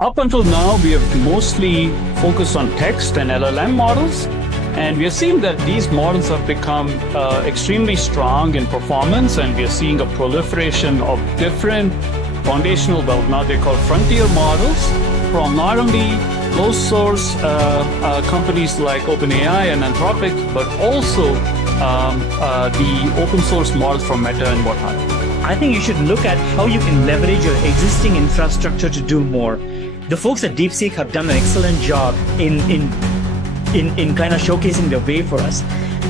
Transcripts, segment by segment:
Up until now, we have mostly focused on text and LLM models, and we are seeing that these models have become extremely strong in performance, and we are seeing a proliferation of different foundational, well, now they're called frontier models, from not only closed source companies like OpenAI and Anthropic, but also the open source models from Meta and whatnot. I think you should look at how you can leverage your existing infrastructure to do more. The folks at DeepSeek have done an excellent job in kind of showcasing the way for us.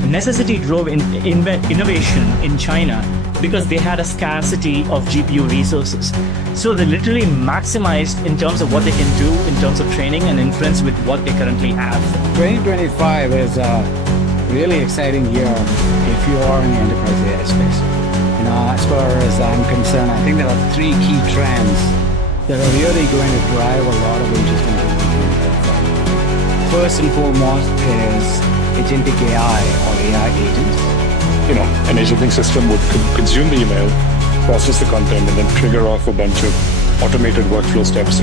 Necessity drove innovation in China because they had a scarcity of GPU resources. So they literally maximized in terms of what they can do in terms of training and inference with what they currently have. 2025 is a really exciting year if you are in the enterprise AI space. As far as I'm concerned, I think there are three key trends that are really going to drive a lot of interesting things in 2025. First and foremost is agentic AI or AI agents. An agentic system would consume the email, process the content, and then trigger off a bunch of automated workflow steps.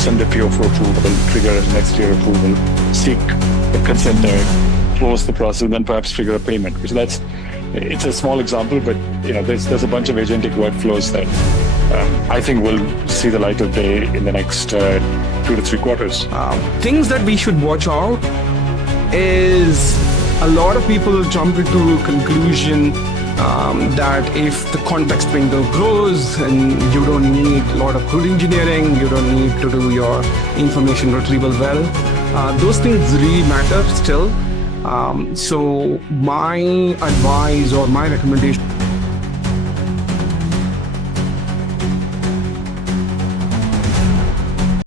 Send a PO for approval, trigger next year approval, seek the consent there, close the process, and then perhaps trigger a payment. It's a small example, but there's a bunch of agentic workflows that I think will see the light of day in the next 2 to 3 quarters. Things that we should watch out is a lot of people jump into conclusion that if the context window grows and you don't need a lot of good engineering, you don't need to do your information retrieval well, those things really matter still. So my advice or my recommendation